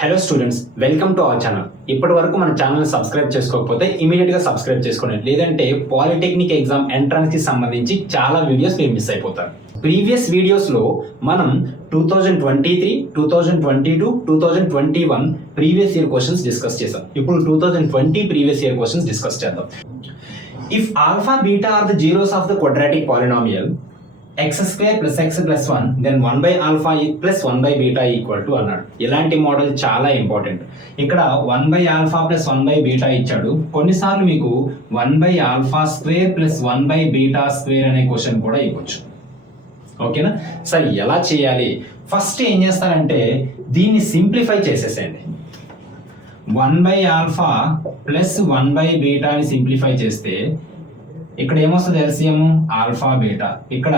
Hello students, welcome to our channel. ఇప్పటి వరకు మన ఛానల్ని సబ్స్క్రైబ్ చేసుకోకపోతే ఇమీడియట్గా సబ్స్క్రైబ్ చేసుకోండి, లేదంటే పాలిటెక్నిక్ ఎగ్జామ్ ఎంట్రన్స్కి సంబంధించి చాలా వీడియోస్ మీరు మిస్ అయిపోతారు. ప్రీవియస్ వీడియోస్లో మనం 2023, 2022, 2021 ప్రీవియస్ ఇయర్ క్వశ్చన్స్ డిస్కస్ చేసాం. ఇప్పుడు 2020 ప్రీవియస్ ఇయర్ క్వశ్చన్స్ డిస్కస్ చేద్దాం. If alpha beta are the zeros of the quadratic polynomial x² + x + 1 then 1/α + 1/β = అన్నాడు. ఇలాంటి మోడల్ చాలా ఇంపార్టెంట్. ఇక్కడ 1/α + 1/β ఇచ్చాడు. కొన్నిసార్లు మీకు 1/α² + 1/β² అనే క్వశ్చన్ కూడా ఇవ్వచ్చు. ఓకేనా? సరే, ఎలా చేయాలి? ఫస్ట్ ఏం చేస్తారంటే దీన్ని సింప్లిఫై చేసేసేయండి. 1/α + 1/βని సింప్లిఫై చేస్తే ఇక్కడ ఏమొస్తుంది? LCM alpha beta. ఇక్కడ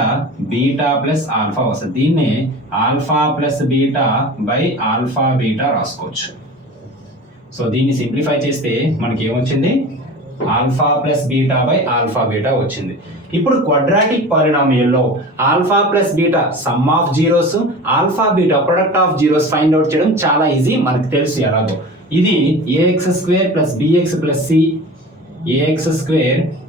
బీటా ప్లస్ ఆల్ఫా వస్తుంది. దీన్నే alpha plus beta by alpha beta రాసుకోవచ్చు. సో దీన్ని సింప్లిఫై చేస్తే మనకి ఏమొచ్చింది? Alpha plus beta by alpha beta వచ్చింది. ఇప్పుడు క్వాడ్రాటిక్ పాలినామియల్లో alpha plus beta sum of zeros, alpha beta product of zeros find out చేయడం చాలా ఈజీ, మనకు తెలుసు ఎలాగో. ఇది ax² + bx + c ax²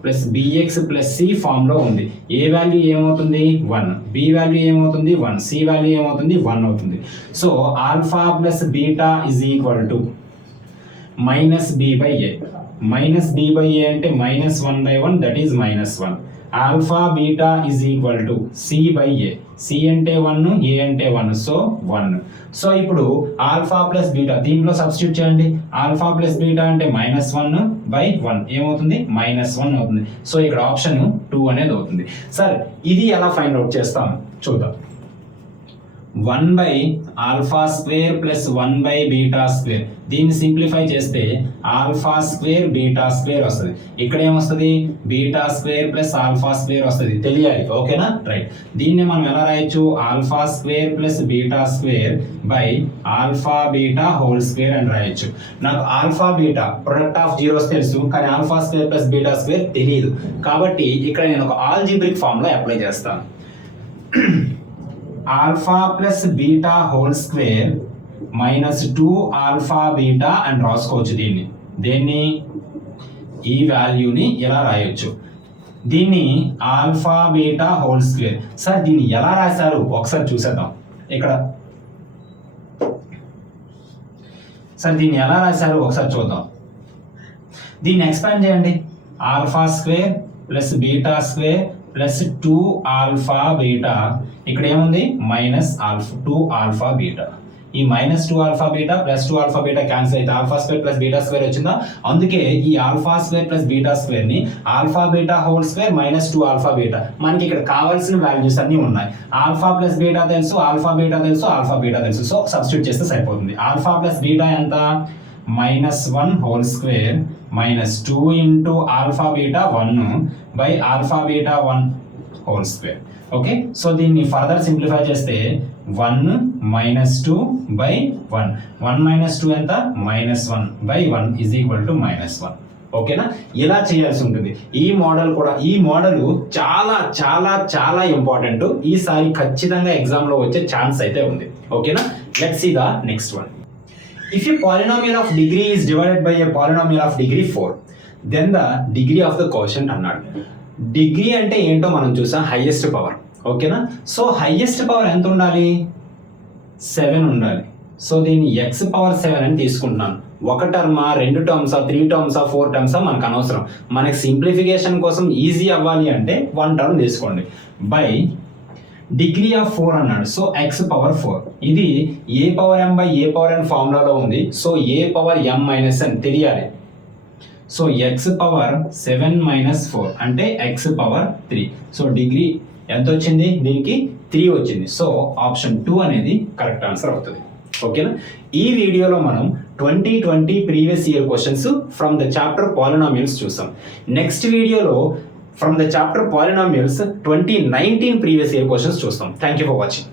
+ bx + c form లో ఉంది. ఏ వాల్యూ ఏమవుతుంది? 1. b వాల్యూ ఏమవుతుంది? 1. c వాల్యూ ఏమవుతుంది? 1 అవుతుంది. So alpha plus beta = -b/a. -b/a అంటే -1/1, that is -1. Alpha beta = c/a. c అంటే 1, a అంటే 1, సో 1. సో ఇప్పుడు ఆల్ఫా ప్లస్ బీటా దీంట్లో సబ్స్టిట్యూట్ చేయండి. ఆల్ఫా ప్లస్ బీటా అంటే -1/1 ఏమవుతుంది? -1 అవుతుంది. సో ఇక్కడ ఆప్షన్ 2 అనేది అవుతుంది. సరే, ఇది ఎలా ఫైండ్ అవుట్ చేస్తాం చూద్దాం. 1/α² + 1/β². దీన్ని సింప్లిఫై చేస్తే α² β² వస్తుంది. ఇక్కడ ఏమొస్తుంది? β² + α² వస్తుంది. తెలియాలి, ఓకేనా? రైట్. దీన్ని మనం ఎలా రాయొచ్చు? α² + β² బై α/β² అని రాయొచ్చు. నాకు alpha beta product of zeros తెలుసు, కానీ α² + β² తెలియదు. కాబట్టి ఇక్కడ నేను ఒక ఆల్జీబ్రిక్ ఫార్ములా అప్లై చేస్తాను. Alpha plus beta whole square -2α/β అని రాసుకోవచ్చు. దీన్ని ఈ వాల్యూని ఎలా రాయొచ్చు? దీన్ని alpha beta whole square. Sir, దీన్ని ఎలా రాశారు ఒకసారి చూసేద్దాం. ఇక్కడ సార్ దీన్ని ఎలా రాశారు ఒకసారి చూద్దాం. దీన్ని ఎక్స్పాండ్ చేయండి. α² + β² + 2α/β. ఇక్కడ ఏముంది? -2α/β. ఈ -2α/β + 2α/β క్యాన్సిల్ అయితే α² + β² వచ్చిందా? అందుకే ఈ α² + β² ని ఆల్ఫా బీటా హోల్ స్క్వేర్ -2α/β. మనకి ఇక్కడ కావాల్సిన వాల్యూస్ అన్ని ఉన్నాయి. ఆల్ఫా ప్లస్ బీటా తెలుసు, ఆల్ఫా బీటా తెలుసు, ఆల్ఫా బీటా తెలుసు. సో సబ్స్టిట్యూట్ చేస్తే సరిపోతుంది. ఆల్ఫా ప్లస్ బీటా ఎంత? -1 whole square -2 × α/β 1 by α/β 1 whole square. Okay, so దీన్ని ఫర్దర్ సింప్లిఫై చేస్తే 1 - 2 బై 1. 1 - 2 ఎంత? -1 బై 1 = -1. ఓకేనా? ఇలా చేయాల్సి ఉంటుంది. ఈ మోడల్ చాలా చాలా చాలా ఇంపార్టెంట్. ఈసారి ఖచ్చితంగా ఎగ్జామ్లో వచ్చే ఛాన్స్ అయితే ఉంది. ఓకేనా? Let's see the next one. If a polynomial of degree is divided by a polynomial of degree 4, then the degree of the quotient అన్నాడు. డిగ్రీ అంటే ఏంటో మనం చూసాం, హైయెస్ట్ పవర్. ఓకేనా? సో హైయెస్ట్ పవర్ ఎంత ఉండాలి? 7 ఉండాలి. సో దీన్ని x⁴ అని తీసుకుంటున్నాను. ఒక టర్మా, 2 టర్మ్సా, 3 టర్మ్సా, 4 టర్మ్సా మనకు అనవసరం. మనకి సింప్లిఫికేషన్ కోసం ఈజీ అవ్వాలి అంటే 1 టర్మ్ తీసుకోండి. బై డిగ్రీ ఆఫ్ 4 అన్నాడు. So x⁴. ఇది a⁴m/a⁴n ఫార్ములాలో ఉంది. సో a⁻m-n తెలియాలి. సో x⁴ 7 - 4 అంటే x⁴3. సో డిగ్రీ ఎంత వచ్చింది? దీనికి 3 వచ్చింది. సో ఆప్షన్ 2 అనేది కరెక్ట్ ఆన్సర్ అవుతుంది. ఓకేనా? ఈ వీడియోలో మనం 2020 previous year questions from the chapter polynomials చూసాం. నెక్స్ట్ వీడియోలో from the chapter polynomials 2019 previous year questions చూస్తాం. Thank you for watching.